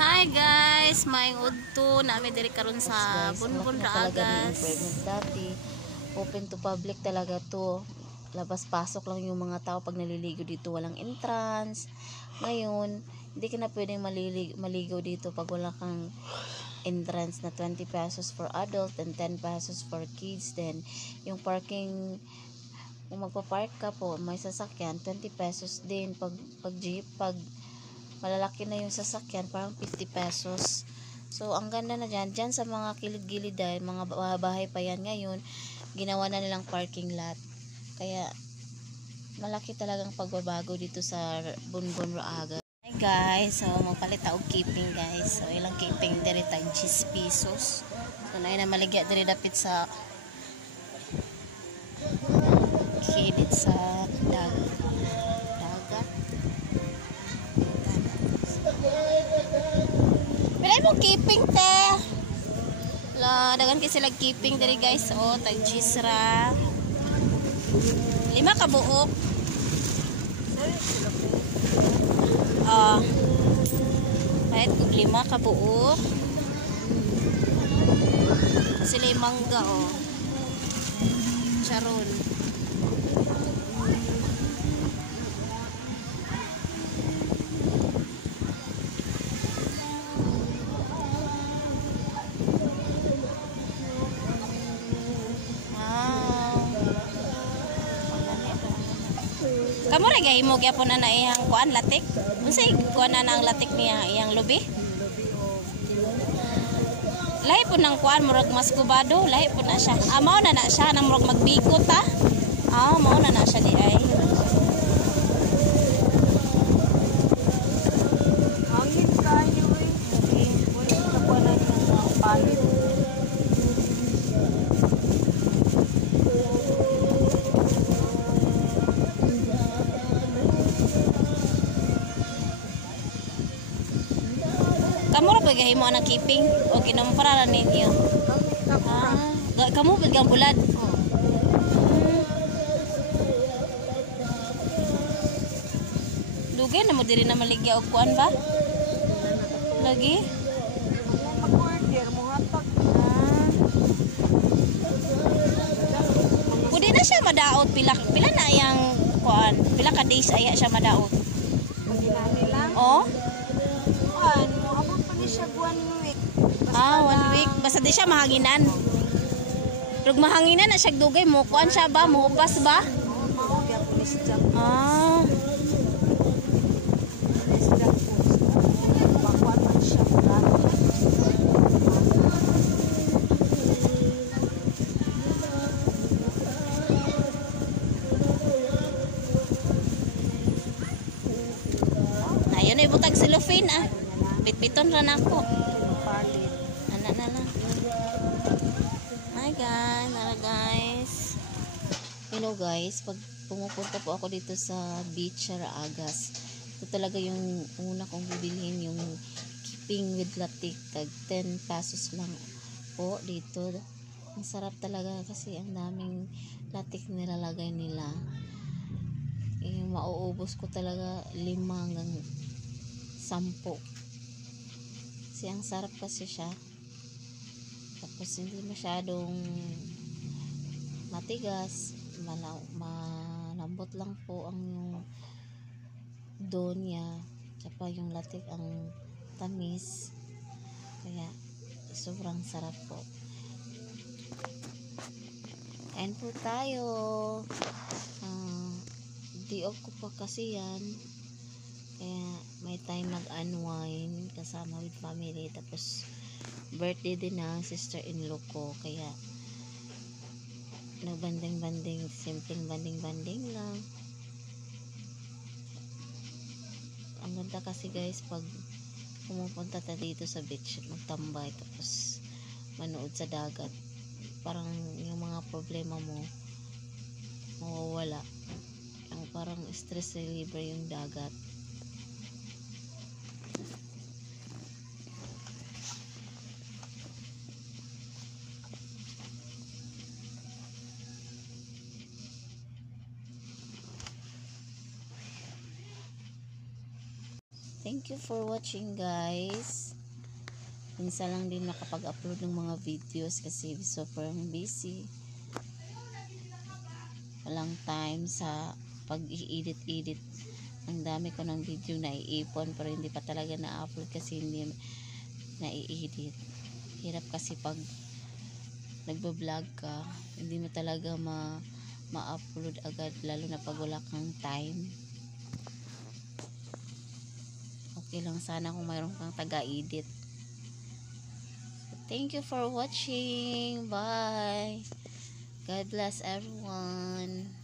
Hi guys, may udto nami diri karon sa Bunbun Raagas. Dati, open to public talaga to. Labas-pasok lang yung mga tao pag naliligo dito. Walang entrance. Ngayon, hindi ka na pwedeng maligo dito pag wala kang entrance na 20 pesos for adult and 10 pesos for kids. Then, yung parking, kung magpa-park ka po, may sasakyan, 20 pesos din. Pag jeep, pag malalaki na yung sasakyan, parang 50 pesos. So, ang ganda na dyan sa mga kilid-gilid dahil mga bahay pa yan ngayon, ginawa na nilang parking lot. Kaya, malaki talagang pagbabago dito sa Bunbun Raagas. Hi guys, so magpalit og keeping guys. So, ilang keeping diri tag 10 pesos. So, na maligya diri dapit sa kilid sa dagat. Pilay mo keeping te. La, dagan kasi sila keeping diri guys. O, tag gisra. 5 ka buok. Kahit 5 ka buok. Sila yung mangga o. Charon. Kamu ra gahimo gyapon na iyang kuan latik. Unsay kuan na ang latik niya iyang lubi? Lahi po ng kuan murag mas kubado, lahi po na siya. Mao na siya nang murag magbikot ta. Mao na siya di ay. Hangin kayo eh. Wala ka pa na yung palit. Kamu ra gahimo ang keeping o kinumpara ninyo? Kamu bigang bulad. Dugay na mo diri na maligya og kuan ba? Lagi? Mag-order mo hatag. Pwede na siya madaot pila na yang kuan? Pila ka days aya siya madaot? Hindi namin lang. Oh? Abot pa ni siya 1 week. 1 week. Basta di siya mahanginan. Pero mahanginan na siya dugay mo. Kuan siya ba? Muhupas ba? Mao biya pulis job. Pulis job po. Bakuan man siya. Ayun na ibutag cellophane Bitbiton ra nako. Palit. Ana na lang. Hi guys. Hello guys, pag pumupunta po ako dito sa beach sa Raagas, ito talaga yung una kong bibilhin, yung keeping with latik, tag 10 pesos lang po dito. Ang sarap talaga kasi ang daming latik nilalagay nila. Mauubos ko talaga 5 hanggang 10 kasi ang sarap kasi siya, tapos hindi masyadong matigas, malambot lang po ang yung doon niya, tsaka yung latik ang tamis, kaya sobrang sarap po. Kain po tayo. Day off ko pa kasi yan, kaya may time mag-unwind kasama with family, tapos birthday din ng sister-in-law ko, kaya nagbanding-banding, simpleng banding-banding lang. Ang ganda kasi guys pag pumupunta ta dito sa beach, magtambay tapos manood sa dagat, parang yung mga problema mo mawawala. Ang parang stress reliever yung dagat. Thank you for watching guys. minsan lang din makapag-upload ng mga videos kasi super busy. Walang time sa pag-i-edit. Ang dami ko ng video na iipon pero hindi pa talaga na-upload kasi hindi na-i-edit. Hirap kasi pag nagbablog ka, hindi mo talaga ma-upload agad, lalo na pag wala kang time. Okay lang sana kung mayroon kang taga-edit. Thank you for watching. Bye. God bless everyone.